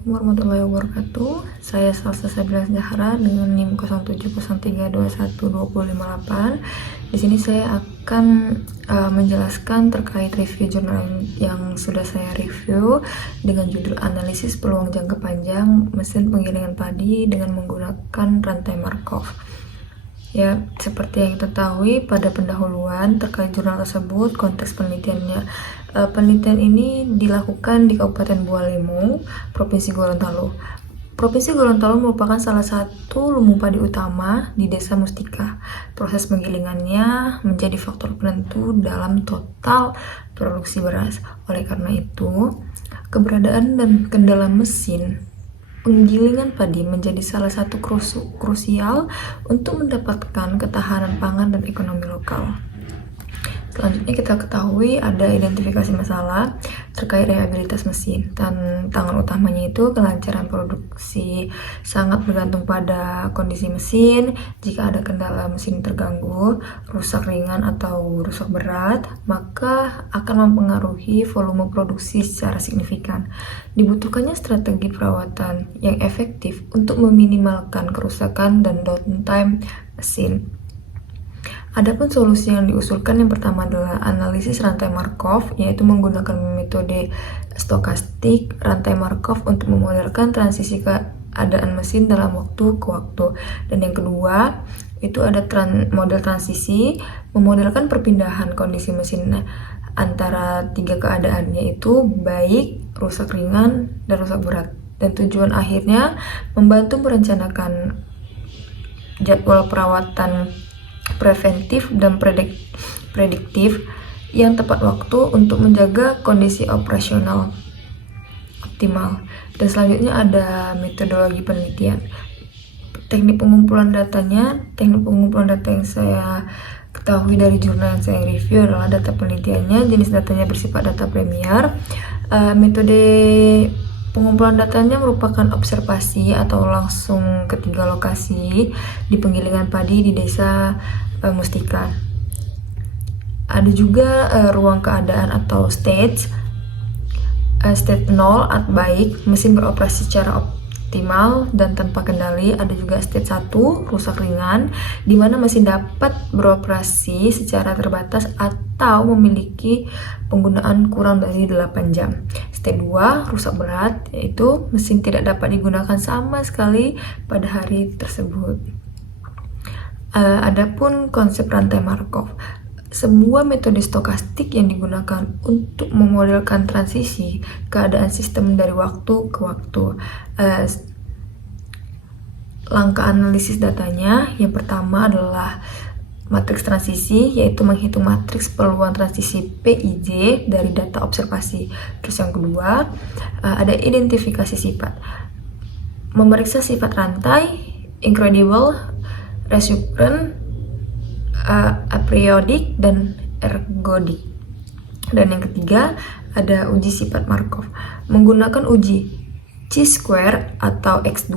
Assalamualaikum warahmatullahi wabarakatuh. Saya Salsa Sabila Zahra dengan NIM 0703212058. Di sini saya akan menjelaskan terkait review jurnal yang sudah saya review dengan judul analisis peluang jangka panjang mesin penggilingan padi dengan menggunakan rantai Markov. Ya, seperti yang kita ketahui pada pendahuluan terkait jurnal tersebut, konteks penelitiannya. Penelitian ini dilakukan di Kabupaten Bualemo, Provinsi Gorontalo. Provinsi Gorontalo merupakan salah satu lumbung padi utama di Desa Mustika. Proses penggilingannya menjadi faktor penentu dalam total produksi beras. Oleh karena itu, keberadaan dan kendala mesin penggilingan padi menjadi salah satu krusial untuk mendapatkan ketahanan pangan dan ekonomi lokal. Selanjutnya kita ketahui ada identifikasi masalah terkait rehabilitas mesin. Tantangan utamanya itu kelancaran produksi sangat bergantung pada kondisi mesin. Jika ada kendala mesin terganggu, rusak ringan atau rusak berat, maka akan mempengaruhi volume produksi secara signifikan. Dibutuhkannya strategi perawatan yang efektif untuk meminimalkan kerusakan dan downtime mesin. Adapun solusi yang diusulkan yang pertama adalah analisis rantai Markov, yaitu menggunakan metode stokastik rantai Markov untuk memodelkan transisi keadaan mesin dalam waktu ke waktu. Dan yang kedua, itu ada model transisi, memodelkan perpindahan kondisi mesin antara tiga keadaan, yaitu baik, rusak ringan, dan rusak berat. Dan tujuan akhirnya membantu merencanakan jadwal perawatan preventif dan prediktif yang tepat waktu untuk menjaga kondisi operasional optimal. Dan selanjutnya ada metodologi penelitian. Teknik pengumpulan data yang saya ketahui dari jurnal yang saya review adalah data penelitiannya, jenis datanya bersifat data premier. Metode pengumpulan datanya merupakan observasi atau langsung ke 3 lokasi di penggilingan padi di Desa Mustika. Ada juga ruang keadaan atau stage 0 baik, mesin beroperasi secara optimal dan tanpa kendali. Ada juga stage 1 rusak ringan, di mana mesin dapat beroperasi secara terbatas atau memiliki penggunaan kurang dari 8 jam. Stage 2 rusak berat, yaitu mesin tidak dapat digunakan sama sekali pada hari tersebut. Adapun konsep rantai Markov, sebuah metode stokastik yang digunakan untuk memodelkan transisi keadaan sistem dari waktu ke waktu. Langkah analisis datanya, yang pertama adalah matriks transisi, yaitu menghitung matriks peluang transisi PIJ dari data observasi. Terus yang kedua, ada identifikasi sifat, memeriksa sifat rantai, incredible, recurrent, aperiodic, dan ergodic. Dan yang ketiga, ada uji sifat Markov, menggunakan uji chi-square atau X2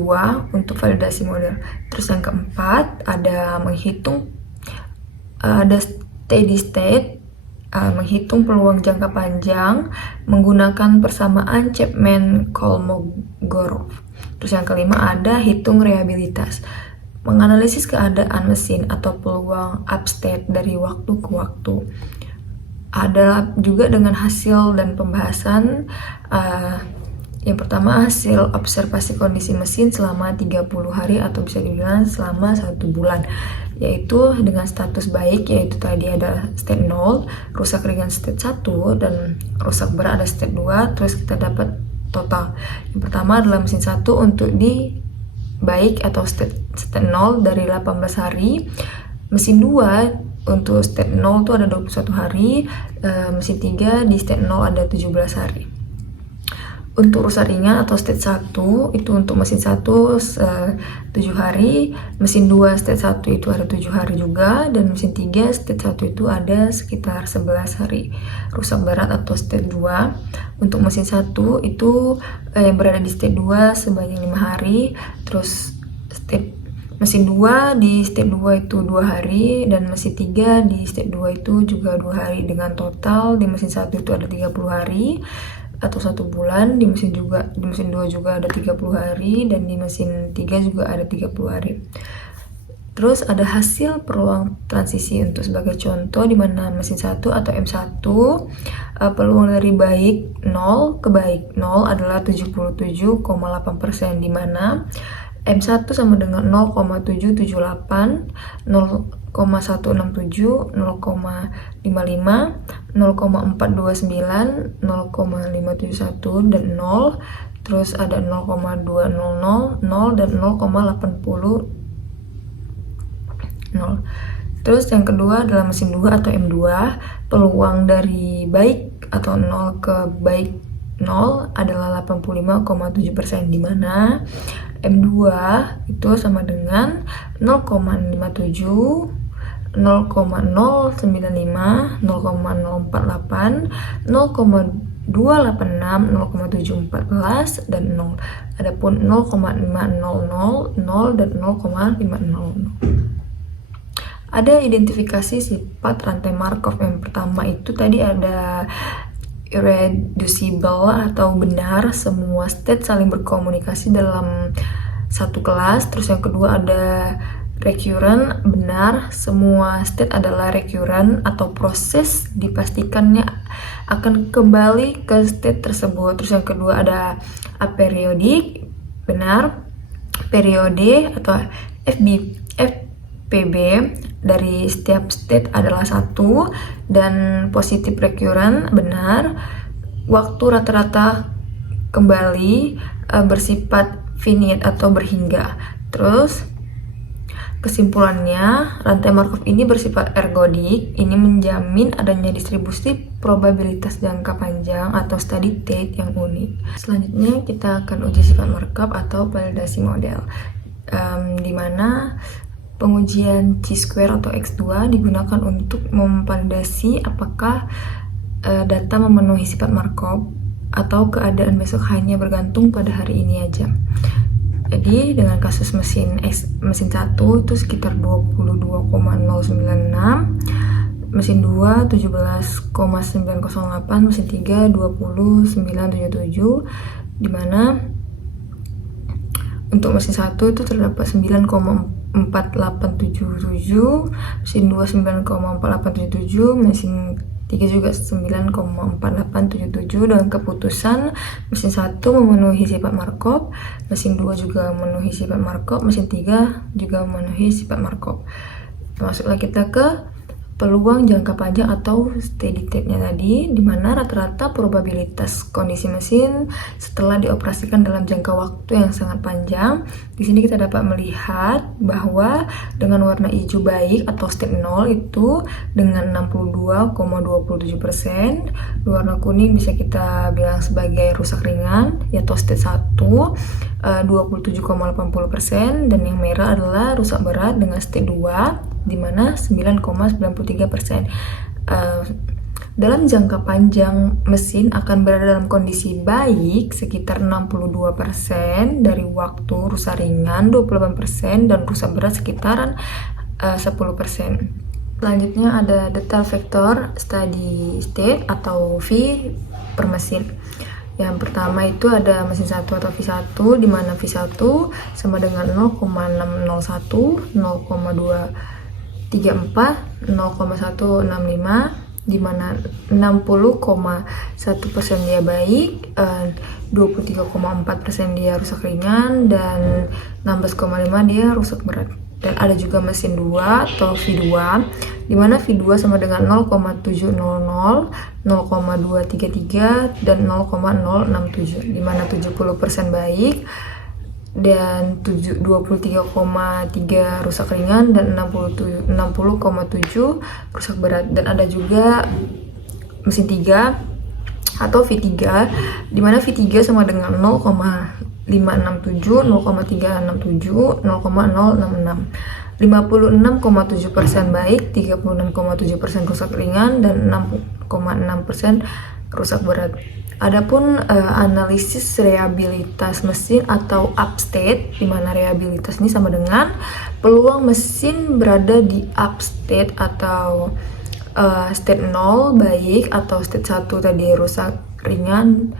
untuk validasi model. Terus yang keempat, ada menghitung ada steady state, menghitung peluang jangka panjang menggunakan persamaan Chapman-Kolmogorov. Terus yang kelima, ada hitung rehabilitas, menganalisis keadaan mesin atau peluang upstate dari waktu ke waktu. Ada juga dengan hasil dan pembahasan. Yang pertama, hasil observasi kondisi mesin selama 30 hari atau bisa dibilang selama 1 bulan, yaitu dengan status baik, yaitu tadi ada state 0, rusak ringan state 1, dan rusak berat ada state 2. Terus kita dapat total. Yang pertama adalah mesin 1 untuk di baik atau state 0 dari 18 hari, mesin 2 untuk state 0 itu ada 21 hari, mesin 3 di state 0 ada 17 hari. Untuk rusak ringan atau state 1 itu untuk mesin 1 7 hari, mesin 2 state 1 itu ada 7 hari juga, dan mesin 3 state 1 itu ada sekitar 11 hari. Rusak berat atau state 2 untuk mesin 1 itu yang berada di state 2 sebanyak 5 hari. Terus mesin 2 di state 2 itu 2 hari, dan mesin 3 di state 2 itu juga 2 hari, dengan total di mesin 1 itu ada 30 hari. atau 1 bulan, di mesin 2 juga ada 30 hari, dan di mesin 3 juga ada 30 hari. Terus ada hasil peluang transisi untuk sebagai contoh, di mana mesin 1 atau M1 peluang dari baik 0 ke baik 0 adalah 77,8%, di mana M1 sama dengan 0,778, 0,167, 0,55, 0,429, 0,571, dan 0. Terus ada 0,200, 0, dan 0,80. Terus yang kedua adalah mesin 2 atau M2, peluang dari baik atau 0 ke baik 0 adalah 85,7%, di mana M2 itu sama dengan 0,57, 0,095, 0,048, 0,286, 0,714, dan 0. Adapun 0,500, 0, dan 0,500. Ada identifikasi sifat rantai Markov. Yang pertama itu tadi ada irreducible atau benar, semua state saling berkomunikasi dalam satu kelas. Terus yang kedua ada recurrent, benar, semua state adalah recurrent atau proses dipastikannya akan kembali ke state tersebut. Terus yang kedua ada aperiodic, benar, periode atau FPB dari setiap state adalah 1, dan positif recurrent, benar, waktu rata-rata kembali bersifat finite atau berhingga. Terus kesimpulannya, rantai Markov ini bersifat ergodik. Ini menjamin adanya distribusi probabilitas jangka panjang atau steady state yang unik. Selanjutnya kita akan uji sifat Markov atau validasi model, di mana pengujian chi-square atau X2 digunakan untuk memvalidasi apakah data memenuhi sifat Markov atau keadaan besok hanya bergantung pada hari ini aja. Jadi dengan kasus mesin 1 itu sekitar 22,096, mesin 2 17,908, mesin 3 20,977, di mana untuk mesin 1 itu terdapat 9,4877, mesin 2 9,4877, mesin 3 juga 9,4877, dengan keputusan mesin 1 memenuhi sifat Markov, mesin 2 juga memenuhi sifat Markov, mesin 3 juga memenuhi sifat Markov. Masuklah kita ke peluang jangka panjang atau steady state-nya tadi, di mana rata-rata probabilitas kondisi mesin setelah dioperasikan dalam jangka waktu yang sangat panjang. Di sini kita dapat melihat bahwa dengan warna hijau baik atau state 0 itu dengan 62,27%, warna kuning bisa kita bilang sebagai rusak ringan yaitu state 1 27,80%, dan yang merah adalah rusak berat dengan state 2 di mana 9,93%. Dalam jangka panjang mesin akan berada dalam kondisi baik sekitar 62% dari waktu, rusak ringan 28%, dan rusak berat sekitaran 10%. Selanjutnya ada detail vektor steady state atau V per mesin. Yang pertama itu ada mesin 1 atau V1, di mana V1 sama dengan 0,601, 0,234, 0,165, di mana 60,1% dia baik, 23,4% dia rusak ringan, dan 16,5% dia rusak berat. Dan ada juga mesin 2 atau V2, di mana V2 sama dengan 0,700, 0,233, dan 0,067, di mana 70% baik, dan 23,3 rusak ringan, dan 60,7 rusak berat. Dan ada juga mesin 3 atau V3, di mana V3 sama dengan 0,567, 0,367, 0,066, 56,7% baik, 36,7% rusak ringan, dan 6,6% rusak berat. Adapun analisis reliabilitas mesin atau upstate, di mana reliabilitas ini sama dengan peluang mesin berada di upstate atau state 0 baik atau state 1 tadi rusak ringan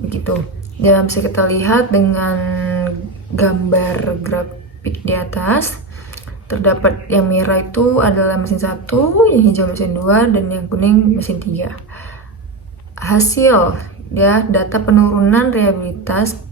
begitu. Dan bisa kita lihat dengan gambar grafik di atas, terdapat yang merah itu adalah mesin 1, yang hijau mesin 2, dan yang kuning mesin 3. Hasil ya, data penurunan reliabilitas,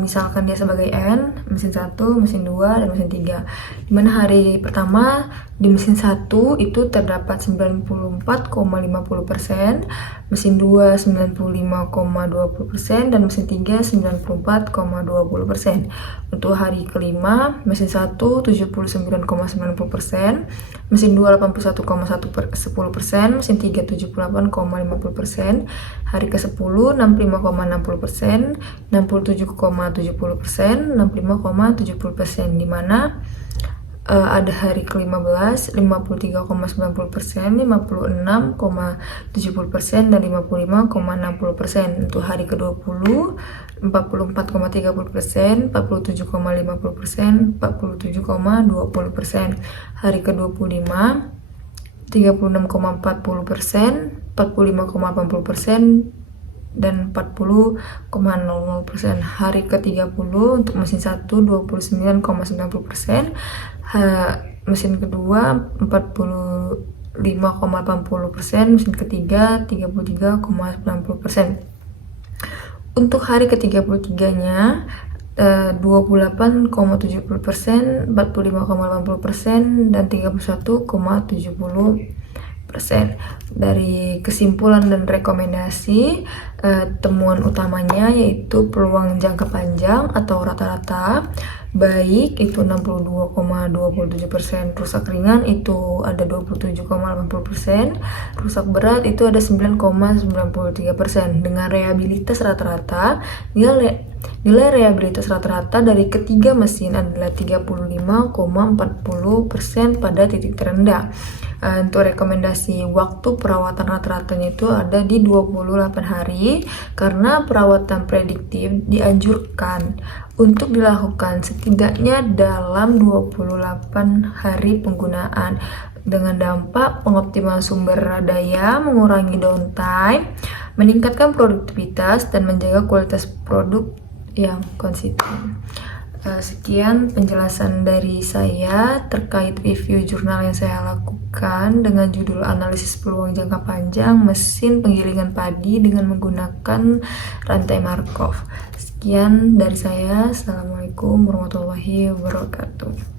misalkan dia sebagai N, mesin 1, mesin 2, dan mesin 3. Dimana hari pertama di mesin 1 itu terdapat 94,50%, mesin 2 95,20%, dan mesin 3 94,20%. Untuk hari kelima, mesin 1 79,90%, mesin 2 81,10%, mesin 3 78,50%, hari ke-10 65,60%, 67,70%, 65,70%, di mana ada hari ke-15 53,90%, 56,70%, dan 55,60%. Untuk hari ke-20 44,30%, 47,50%, 47,20%. Hari ke-25 36,40%, 45,80%, dan 40,00%. Hari ke-30 untuk mesin 1 29,90%, mesin kedua 45,80%, mesin ketiga 33,90%. Untuk hari ke-33-nya 28,70%, 45,80%, dan 31,70%. Dari kesimpulan dan rekomendasi, temuan utamanya yaitu peluang jangka panjang atau rata-rata baik itu 62,27%, rusak ringan itu ada 27,80%, rusak berat itu ada 9,93%. Dengan reliabilitas rata-rata, nilai reliabilitas rata-rata dari ketiga mesin adalah 35,40% pada titik terendah. Untuk rekomendasi waktu perawatan rata-ratanya itu ada di 28 hari, karena perawatan prediktif dianjurkan untuk dilakukan setidaknya dalam 28 hari penggunaan, dengan dampak pengoptimalan sumber daya, mengurangi downtime, meningkatkan produktivitas, dan menjaga kualitas produk yang konsisten. Sekian penjelasan dari saya terkait review jurnal yang saya lakukan dengan judul analisis peluang jangka panjang mesin penggilingan padi dengan menggunakan rantai Markov. Sekian dari saya. Assalamualaikum warahmatullahi wabarakatuh.